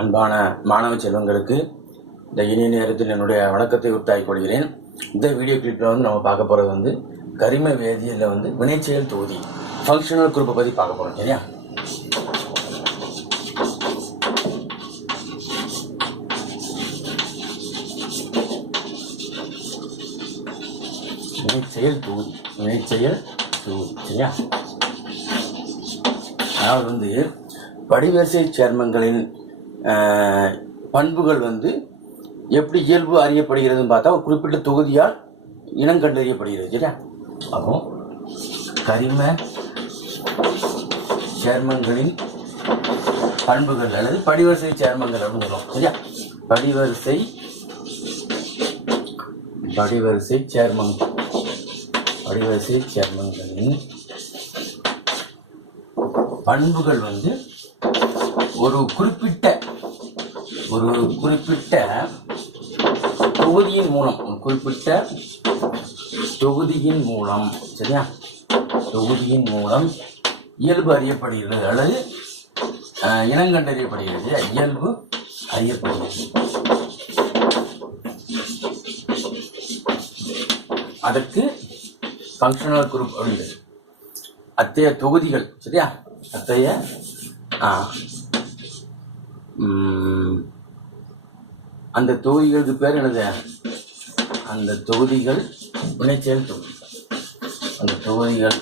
அன்பான மாணவ செல்வங்களுக்கு இந்த இனிய நேரத்தில் என்னுடைய வணக்கத்தை உத்தாக்கிக் கொள்கிறேன். இந்த வீடியோ கிளிப்பில் வந்து நம்ம பார்க்க போகிறது வந்து கரிம வேதியியலில் வந்து வினைச்செயல் தொகுதி ஃபங்க்ஷனல் குரூப்பை பற்றி பார்க்க போகிறோம் சரியா? வினைச்செயல் தொகுதி வினைச்செயல் தொகுதி சரியா? அதாவது வந்து படிவரிசை சேர்மங்களின் பண்புகள் வந்து எப்படி இயல்பு அறியப்படுகிறதுன்னு பார்த்தா ஒரு குறிப்பிட்ட தொகுதியால் இனம் கண்டறியப்படுகிறது சரியா? அப்போ கரிம சேர்மங்களின் பண்புகள் அல்லது படிவரிசை சேர்மங்கள் அப்படின்னு சொல்லுவோம் சரியா? படிவரிசை படிவரிசை சேர்மங்கள் படிவரிசை சேர்மங்களின் பண்புகள் வந்து ஒரு குறிப்பிட்ட ஒரு குறிப்பிட்ட தொகுதியின் மூலம் ஒரு குறிப்பிட்ட தொகுதியின் மூலம் சரியா? தொகுதியின் மூலம் இயல்பு அறியப்படுகிறது அல்லது இனங்கண்டறியப்படுகிறது இயல்பு அறியப்படுகிறது. அதற்கு ஃபங்க்ஷனல் குரூப் அப்படின்றது அத்தைய தொகுதிகள் சரியா? அத்தைய ஆ, அந்த தொகுதிகளுக்கு பேர் என்னது? அந்த தொகுதிகள் வினைச்செயல் தொகுதி. அந்த தொகுதிகள்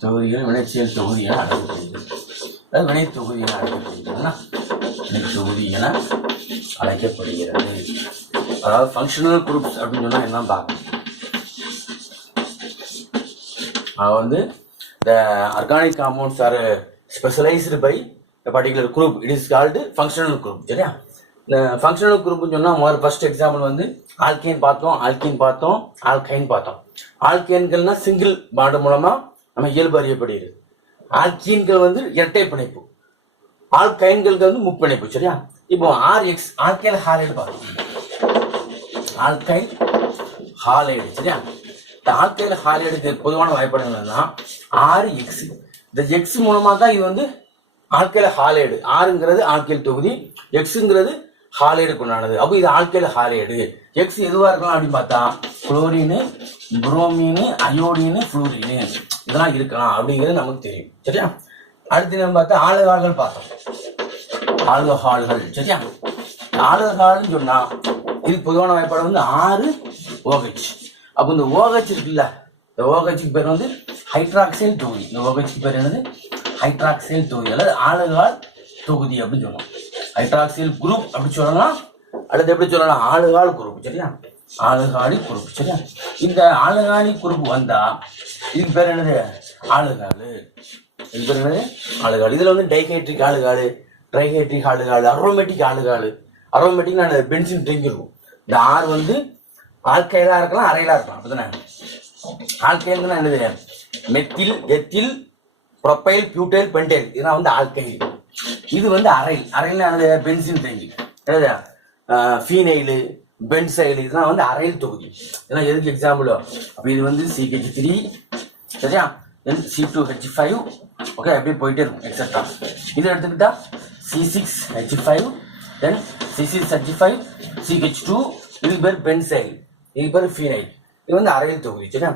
தொகுதிகள் வினைச்செயல் தொகுதி என அழைக்கப்படுகிறது அதாவது வினை தொகுதி என அழைக்கப்படுகிறதுனா வினை தொகுதி என அழைக்கப்படுகிறது. அதாவது ஃபங்க்ஷனல் குரூப்ஸ் அப்படின்னு சொன்னால் என்ன பார்க்கணும் அது வந்து the organic compounds are specialised by particular group it is called functional group சரியா? இந்த ஃபங்க்ஷனல் குரூப்னு சொன்னால் முதல்ல ஃபர்ஸ்ட் எக்ஸாம்பிள் வந்து ஆல்கேன் பார்த்தோம் ஆல்கீன் பார்த்தோம் ஆல்கைன் பார்த்தோம். ஆல்கேன்கள்னா சிங்கிள் பாண்டு மூலமாக நம்ம இயல்பு அறியப்படுகிறது. ஆல்கீன்கள் வந்து இரட்டை பிணைப்பு. ஆல்கைன்களுக்கு வந்து முப்பிணைப்பு சரியா? இப்போ ஆர் எக்ஸ் ஆல்கைல் ஹாலைடு பார்த்தோம். ஆல்கைல் ஹாலைடு சரியா? இந்த ஆல்கைல் ஹாலைடுக்கு பொதுவான வாய்ப்பாடு என்னன்னா ஆறு எக்ஸ் இந்த எக்ஸ் மூலமா தான் இது வந்து ஆல்கைல் ஹாலைடு ஆறுங்கிறது ஆல்கைல் தொகுதி எக்ஸுங்கிறது ஹாலைடுக்கு உண்டானது அப்போ இது ஆல்கைல் ஹாலைடு. எக்ஸ் எதுவாக இருக்கலாம் அப்படின்னு பார்த்தா குளோரினு புரோமீனு அயோடினு ஃப்ளூரினு. இதெல்லாம் இருக்கலாம் அப்படிங்கிறது நமக்கு தெரியும். சரியா? அடுத்து நம்ம பார்த்தா ஆளுகால்கள் பார்த்தோம். ஆல்கஹால்கள். சரியா? ஆல்கஹால்னு சொன்னால் இது பொதுவான வாய்ப்பாடு வந்து ஆறு ஓஹெச். அப்போ இந்த ஓஹெச் இருக்குல்ல இந்த ஓஹெச்சுக்கு பேர் வந்து ஹைட்ராக்சைல் தொகுதி. இந்த ஓஹெச்சுக்கு பேர் என்னது? ஹைட்ராக்சைல் தொகுதி அல்லது ஆளுகால் தொகுதி அப்படின்னு சொன்னோம் ஹைட்ராக்சில் குரூப் அப்படி சொல்லலாம். அல்லது எப்படி சொல்லலாம்? ஆளுகால் குரூப் சரியா? ஆளுகாலி குரூப் சரியா? இந்த ஆளுகாலி குரூப் வந்தா இது பேர் என்னது? ஆளுகாலு. இது பேர் என்னது? ஆளுகால். இதுல வந்து dihydric alcohol trihydric alcohol aromatic alcohol. அரோமேட்டிக்னா benzene ring இருக்கும். இந்த ஆறு வந்து ஆல்கைலா இருக்கலாம் அரைலா இருக்கலாம். அப்படிதானே? ஆல்கைல்னா என்னது? Methyl ethyl propyl butyl pentyl இதெல்லாம் வந்து ஆல்கைல் இது வந்து அரைல். அரைல்னா அந்த பென்சின் ட்ரிங்க் ஃபீனைலு பென்சைல் இதெல்லாம் வந்து அரைல் தொகுதி. இதெல்லாம் எதுக்கு எக்ஸாம்பிளோ அப்போ இது வந்து சிஹெச் த்ரீ சரியா? Then C two H five okay அப்படியே போயிட்டே இருக்கும் எக்ஸட்ரா இது எடுத்துக்கிட்டா C six H five then C six H five CH two இதுக்கு பேர் பென்சைல் இதுக்கு பேர் ஃபீனைல். இது வந்து அரையில் தொகுதி சரியா?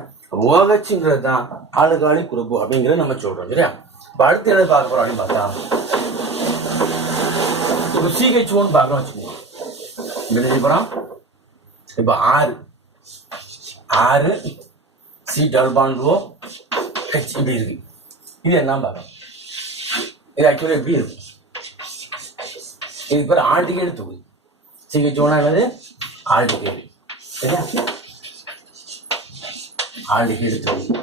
ஓஹெச்ங்கிறது தான் ஆளுகாலி குரூப்பு அப்படிங்கிறத நம்ம சொல்கிறோம் சரியா? இப்போ அடுத்து எதை பார்க்க போகிறோம் அப்படின்னு பார்த்தா இப்போ சிஹெச் ஒன் பார்க்கலாம் வச்சுக்கோங்க. என்ன செய்ய இப்போ ஆறு. ஆறு C double bond O H இப்படி இருக்கு. இது என்ன பார்க்கலாம் இது ஆக்சுவலாக எப்படி இருக்கும்? இதுக்கு பேர் ஆல்டிகேட் தொகுதி. சிகிச்சை ஒன்றா என்னது? ஆல்டிகேட் சரியா? ஆல்டிகேட் தொகுதி.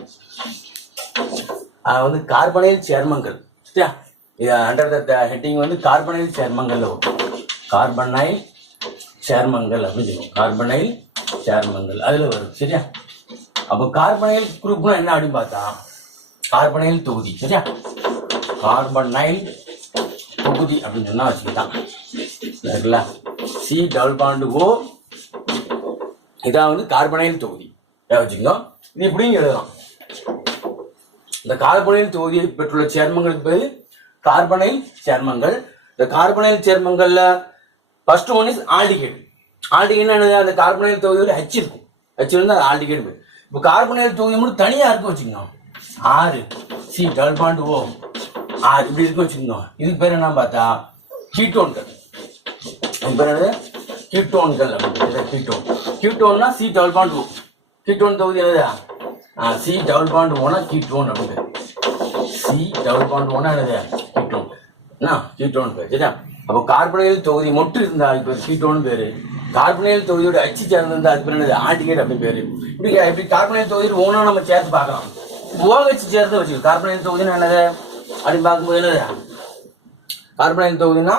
அது வந்து கார்பனைல் சேர்மங்கள். சரியா? அண்டர் த ஹெட்டிங் வந்து கார்பனைல் சேர்மங்கள் வரும் கார்பனைல் சேர்மங்கள் அப்படின்னு சொல்லுவோம் கார்பனைல் சேர்மங்கள் அதில் வரும் சரியா? அப்போ கார்பனைல் குரூப்னா என்ன அப்படின்னு பார்த்தா கார்பனைல் தொகுதி சரியா? கார்பனைல் தொகுதி அப்படின்னு சொன்னா வச்சுக்கிட்டான். இருக்குல்ல சி டபுள் பாண்டு ஓ இதான் வந்து கார்பனைல் தொகுதி. வச்சுக்கோ? இது இப்படியும் எழுதலாம். இந்த கார்பனைல் தொகுதியை பெற்றுள்ள சேர்மங்களுக்கு பேர் கார்பனைல் சேர்மங்கள். இந்த கார்பனைல் சேர்மங்கள்ல ஃபர்ஸ்ட் ஒன் இஸ் ஆல்டிகேட் ஆல்டிகேட்னா என்னது? அந்த கார்பனைல் தொகுதியோட ஹெச் இருக்கும். ஹெச் இருந்தால் அது ஆல்டிகேட் இப்போ கார்பனைல் தொகுதி மட்டும் தனியாக இருக்கும் வச்சுக்கணும் ஆறு. சி டபுள் பாண்ட் ஓ ஆறு. இப்படி இருக்கும் வச்சுக்கணும் இதுக்கு பேர் என்ன பார்த்தா கீட்டோன்கள் இது பேர் என்னது? கீட்டோன்கள் அப்படின்னு ketone கீட்டோன்னா C double bond O ketone தொகுதி என்னது? சி டபுள் பாண்ட் ஓனா கீட்டோன் அப்படின்னு சி டபுள் பாண்ட் ஓனா என்னது? என்ன கீட்டோன் பேர். சரியா? அப்போ கார்பனையில் தொகுதி மட்டும் இருந்தா இப்போ கீட்டோன் பேர். கார்பனைல் தொகுதியோட அச்சு சேர்ந்திருந்தா அது பேர் என்னது? அப்படின்னு பேரு. இப்படி இப்படி கார்பனையில் தொகுதி ஒன்றா நம்ம சேர்த்து பார்க்கலாம். ஓகச்சு சேர்த்து வச்சுக்கோ கார்பனையில் தொகுதினா என்னது? அப்படின்னு பார்க்கும்போது என்னது? கார்பனையில் தொகுதினா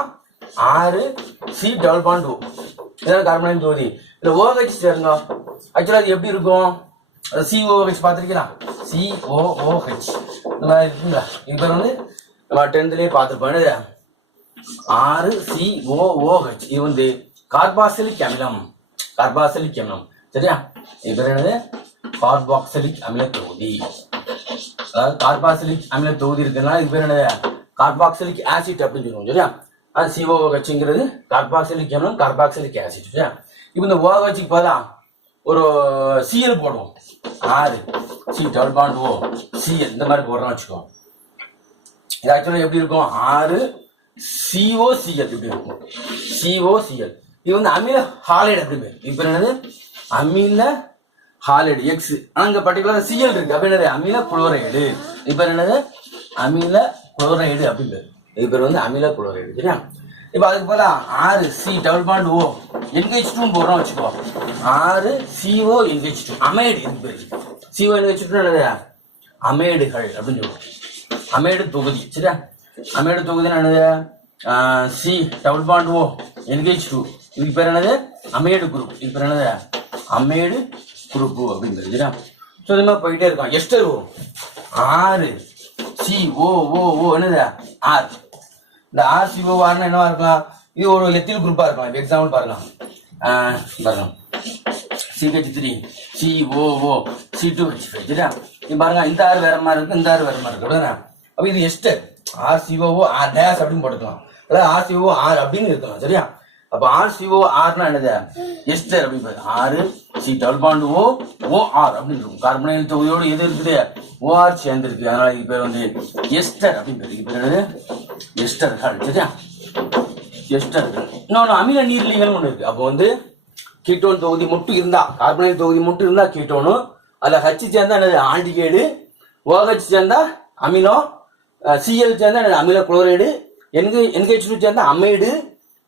ஆறு சி டபுள் பாயிண்ட் டூ இதான் கார்பனையில் தொகுதி. இந்த ஓஹெச் சேருங்க. ஆக்சுவலாக அது எப்படி இருக்கும்? சிஓஹெச் பார்த்துருக்கீங்களா? சிஓஓஹெச் இந்த மாதிரி இருக்குங்களா இது பேர் வந்து நம்ம டென்த்லயே பார்த்துருப்போம் என்னது? ஆறு சிஓஓஹெச் இது வந்து கார்பாசிலிக் அமிலம். கார்பாசிலிக் அமிலம். சரியா? இது பேர் என்னது? கார்பாக்சிலிக் அமில தொகுதி அதாவது கார்பாசிலிக் அமில தொகுதி இருக்கிறதுனால இது பேர் என்னது? கார்பாக்சிலிக் ஆசிட் அப்படின்னு சொல்லுவோம் சரியா? அது சிஓஹெச்ங்கிறது கார்பாக்சிலிக் அமிலம் கார்பாக்சிலிக் ஆசிட் சரியா? இப்போ இந்த ஓஹெச்சுக்கு பதிலா ஒரு சிஎல் போடுவோம். ஆறு. C double bond O CL இந்த மாதிரி போடுறோம் வச்சுக்கோ. இது ஆக்சுவலாக எப்படி இருக்கும்? ஆறு சிஓசிஎல் இப்படி இருக்கும். சிஓசிஎல் இது வந்து அமில ஹாலைடு அப்படி பேர். இப்போ என்னது? அமில ஹாலைடு எக்ஸ் ஆனால் இங்கே பர்டிகுலர் சிஎல் இருக்கு. அப்படி என்னது? அமில குளோரைடு இப்போ என்னது? அமில குளோரைடு அப்படி பேர். இது பேர் வந்து அமில குளோரைடு சரியா? இப்போ அதுக்கு போல ஆறு C double bond O NH two போடுறோம் வச்சுக்கோ. ஆறு சிஓ என்கேஜ் டூ அமைடு இது பேர். சிஓ என்கேஜ் டூ என்னது? அமைடுகள் அப்படின்னு சொல்லுவோம். அமேடு தொகுதி சரியா? அமேடு தொகுதி என்னது? C double bond O NH two இதுக்கு பேர் என்னது? அமேடு குரூப் இது பேர் என்னது? அமேடு குரூப் அப்படிங்கிறது சரியா? ஸோ இது மாதிரி போயிட்டே இருக்கும். எஸ்டர் ஓ ஆறு சி ஓ ஓ ஓ என்னது? ஆர் இந்த ஆர் சி ஓ ஆர்னா என்னவா இருக்கலாம்? இது ஒரு எத்தில் குரூப்பாக இருக்கலாம். இப்போ எக்ஸாம்பிள் பாருங்க. பாருங்க CH three C O O C two H five சரியா? பாருங்க. இந்த ஆறு வேற மாதிரி இருக்கு இந்த ஆறு வேற மாதிரி இருக்கு அப்போ இது ester R COO R days அப்படின்னு போட்டுக்கலாம். அதாவது ஆர் சிஓ ஆர் அப்படின்னு இருக்கலாம் சரியா? அப்போ ஆர் சிஓ ஆர்னா என்னது? எஸ்டர் அப்படின்னு ஆறு C double bond O O R அப்படின்னு இருக்கும். கார்பனைல் தொகுதியோடு எது இருக்குது? ஓஆர் சேர்ந்துருக்கு. அதனால இது பேர் வந்து எஸ்டர் அப்படின்னு பேர். இது பேர் என்னது? எஸ்டர்கள் சரியா? எஸ்டர்கள். இன்னொன்று அமில நீர்லிகள் ஒன்று இருக்கு. அப்போ வந்து கீட்டோன் தொகுதி மட்டும் இருந்தா கார்பனைல் தொகுதி மட்டும் இருந்தா கீட்டோனும் அதில் ஹச் சேர்ந்தா என்னது? ஆண்டிகேடு ஓஹெச் சேர்ந்தா அமினோ சிஎல் சேர்ந்தா என்னது? அமில குளோரைடு என்கே என்கேச் டூ சேர்ந்தா அமைடு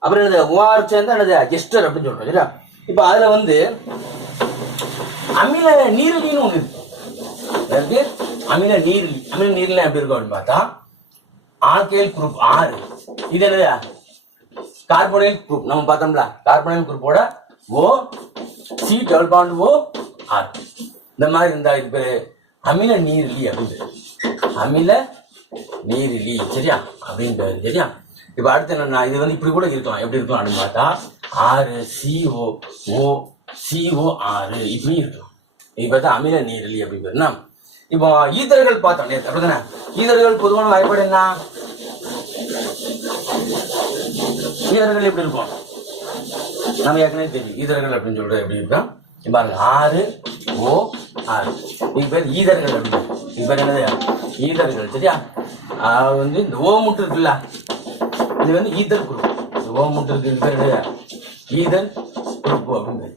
அப்புறம் என்னது? ஓஆர் சேர்ந்தா என்னது? எஸ்டர் அப்படின்னு சொல்றோம் சரியா? இப்போ அதில் வந்து அமில நீரிலின்னு ஒன்று இருக்கு. அமில நீரிலி அமில நீரில் எப்படி இருக்கும் அப்படின்னு பார்த்தா ஆல்கைல் குரூப் ஆறு. இது என்னது? Carbonyl group. நம்ம பார்த்தோம்ல கார்பனைல் குரூப்போட O C double bond O R. இந்த மாதிரி இருந்தா இது பேரு அமில நீரிலி அப்படின்னு அமில நீரிலி சரியா அப்படின்னு சரியா? இப்போ அடுத்து என்னன்னா இது வந்து இப்படி கூட இருக்கலாம். எப்படி இருக்கலாம் அப்படின்னு பார்த்தா ஆறு சிஓ ஓ சிஓ ஆறு இப்படி இருக்கலாம். இப்போ பார்த்தா அமில நீரிலி அப்படின்னு பேருனா இப்போ ஈதர்கள் பார்த்தோம். நேற்று அப்படிதானே ஈதர்கள் பொதுவான வரைபடம் என்ன? ஈதர்கள் எப்படி இருக்கும்? நம்ம ஏற்கனவே தெரியும். ஈதர்கள் அப்படின்னு சொல்றது எப்படி இருக்கும்? பாருங்க. ஆறு ஓ ஆறு இது பேர் ஈதர்கள் அப்படின்னு இது பேர் என்னது? ஈதர்கள் சரியா? வந்து இந்த ஓ முட்டு இருக்குல்ல இது வந்து ஈதர் குரூப் இந்த ஓ முட்டு இருக்கு பேர் என்னது? குரூப் அப்படின்னு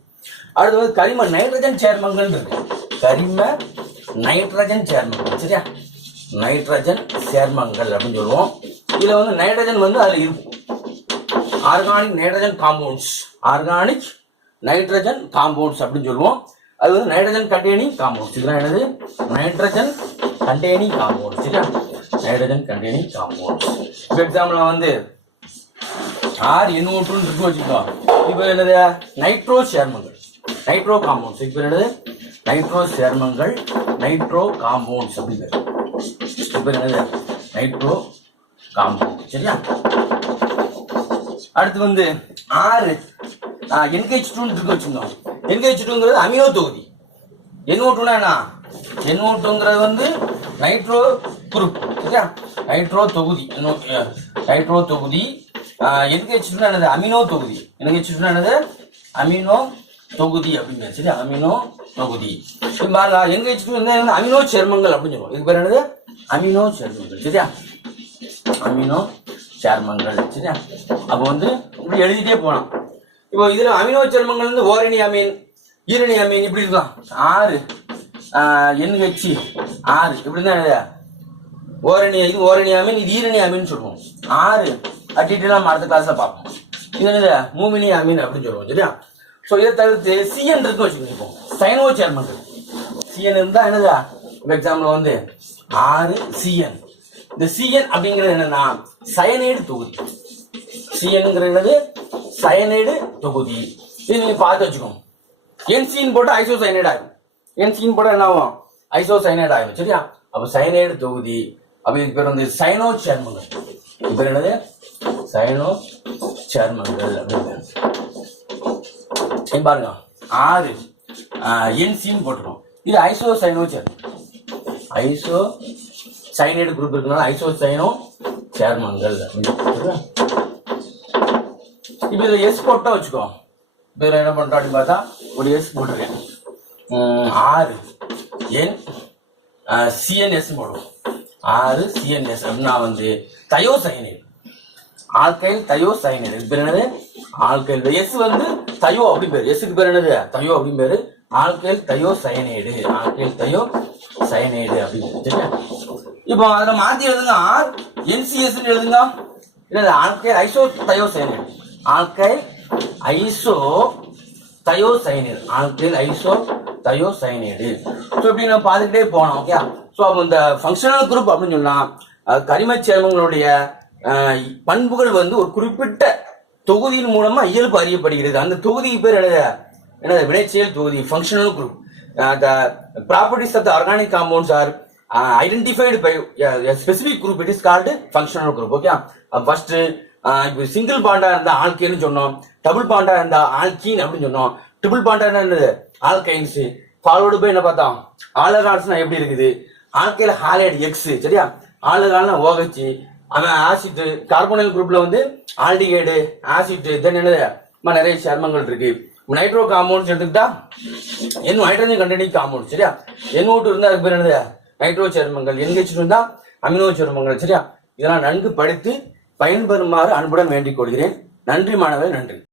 அடுத்து வந்து கரிம நைட்ரஜன் சேர்மங்கள் இருக்கு. கரிம நைட்ரஜன் சேர்மங்கள் சரியா? நைட்ரஜன் சேர்மங்கள் அப்படின்னு சொல்லுவோம். இதுல வந்து நைட்ரஜன் வந்து அதுல இருக்கும். Organic nitrogen compounds organic nitrogen compounds அப்படின்னு சொல்லுவோம். அது வந்து நைட்ரஜன் கண்டெய்னிங் காம்பவுண்ட்ஸ் இதெல்லாம் என்னது? நைட்ரஜன் கண்டெய்னிங் காம்பவுண்ட்ஸ் சரியா? நைட்ரஜன் கண்டெய்னிங் காம்பவுண்ட் இப்போ எக்ஸாம்பிள் வந்து ஆர் எண்ணூற்றுன்னு இருக்கு வச்சுக்கோ. இப்போ என்னது? நைட்ரோ சேர்மங்கள். நைட்ரோ காம்பவுண்ட்ஸ் இப்போ என்னது? நைட்ரோ சேர்மங்கள் நைட்ரோ காம்பவுண்ட்ஸ் அப்படிங்கிறது. இப்போ என்னது? நைட்ரோ காம்பவுண்ட் சரியா? அடுத்து வந்து ஆறு என்கேஜ் டூன்னு இருக்கு வச்சுருந்தோம் என்கேஜ் டூங்கிறது அமினோ தொகுதி. என்ஓ டூனா என்ன? என்ஓ டூங்கிறது வந்து நைட்ரோ குரூப் சரியா? நைட்ரோ தொகுதி. NO, அஹ், நைட்ரோ தொகுதி. என்ஹெச் என்னது? அமினோ தொகுதி. என்ஹெச் என்னது? அமினோ தொகுதி அப்படின்னு சரி அமினோ தொகுதி. இப்ப பாருங்க என்ஹெச் வந்து அமினோ சேர்மங்கள் அப்படின்னு சொல்லுவோம் இதுக்கு பேர் என்னது? அமினோ சேர்மங்கள். சரியா? அமினோ சேர்மங்கள். சரியா? அப்போ வந்து இப்படி எழுதிட்டே போகலாம் இப்போ இதில் அமினோ சேர்மங்கள் வந்து ஓரணி அமீன் ஈரணி அமீன் இப்படி இருக்கலாம். ஆறு. என்ஹெச் ஆறு. இப்படி தான் எழுத ஓரணி இது ஓரணி அமீன் இது ஈரணி அமீன் சொல்லுவோம். ஆறு அட்டிட்டுலாம் அடுத்த கிளாஸ்ல பார்ப்போம். இது என்னது? மூமினி அமீன் அப்படின்னு சொல்லுவோம் சரியா? ஸோ இதை தவிர்த்து சிஎன் இருக்குன்னு வச்சுக்கோங்க சைனோ சேர்மன் சிஎன் இருந்தா என்னது? எக்ஸாம்பிள் வந்து ஆறு சிஎன் இந்த சிஎன் அப்படிங்கிறது என்னன்னா சயனைடு தொகுதி. சிஎன்ங்கிறது என்னது? சயனைடு தொகுதி. இது நீங்க பார்த்து வச்சுக்கோங்க. என்சின் போட்டு ஐசோசைனைடு ஆகும். என்சின் போட்டால் என்ன ஆகும்? ஐசோசைனைடு ஆகும் சரியா? அப்போ சைனைடு தொகுதி. அப்போ இது பேர் வந்து சைனோ சேர்மங்கள். இது பேர் என்னது? சைனோ சேர்மங்கள் அப்படின்னு பேர். பாருங்க. ஆறு என்சின்னு போட்டுருக்கோம் இது ஐசோ சைனோ சேர்மம் ஐசோ சைனைடு குரூப் இருக்கனால ஐசோ சைனோ சேர்மங்கள் அப்படின்னு இப்போ இதில் எஸ் போட்டால் வச்சுக்கோ. இப்போ என்ன பண்ணுறோம் அப்படின்னு பார்த்தா ஒரு எஸ் போட்டிருக்கேன் உம், ஆறு என் சிஎன்எஸ் போடுவோம். ஆறு சிஎன்எஸ் அப்படின்னா வந்து தயோசைனைடு. ஆல்கைல் தயோ சைனைடு இது பேர் என்னது? ஆல்கைல் எஸ் வந்து தயோ அப்படின்னு பேர். எஸ்க்கு பேர் என்னது? தயோ அப்படின்னு பேர். Alkyl thio cyanide alkyl thio cyanide அப்படின்னு சரியா? இப்போ அதில் மாற்றி எழுதுங்க. ஆர் என்சிஎஸ் எழுதுங்க. என்னது? Alkyl iso thio cyanide alkyl iso thio cyanide alkyl iso thio cyanide so இப்படி நம்ம பார்த்துக்கிட்டே போனோம் ஓகே ஸோ அப்போ இந்த ஃபங்க்ஷனல் குரூப் அப்படின்னு சொன்னா கரிம சேர்மங்களுடைய பண்புகள் வந்து ஒரு குறிப்பிட்ட தொகுதியின் மூலமா இயல்பு அறியப்படுகிறது. அந்த தொகுதிக்கு பேர் என்னது? என்னது? வினைச்செயல் தொகுதி functional group the properties of the organic compounds are identified by specific group it is called functional group okay first இப்போ சிங்கிள் பாண்டா இருந்தால் ஆல்கேன்னு சொன்னோம். டபுள் பாண்டா இருந்தால் ஆல்கீன் அப்படின்னு சொன்னோம். ட்ரிபிள் பாண்டா என்னது? ஆல்கைன்ஸ் ஃபாலோடு போய் என்ன பார்த்தோம்? ஆலகான்ஸ்னா எப்படி இருக்குது? ஆல்கைல ஹாலைடு எக்ஸ் சரியா? ஆளுகால்னா ஓகச்சு OH, அவன் ஆசிட் கார்போனைல் குரூப்ல வந்து ஆல்டிகைடு ஆசிட் தென் என்னது? நிறைய சேர்மங்கள் இருக்கு. நைட்ரோ காம்பவுண்ட்ஸ் எடுத்துக்கிட்டா என் ஹைட்ரஜன் கண்டனிங் காம்பவுண்ட் சரியா? என் ஓட்டு இருந்தா அதுக்கு பேர் என்னது? நைட்ரோ சேர்மங்கள். என்ஹெச் இருந்தா அமினோ சேர்மங்கள் சரியா? இதெல்லாம் நன்கு படித்து பயன்பெறுமாறு அன்புடன் வேண்டிக் கொள்கிறேன். நன்றி மாணவர் நன்றி.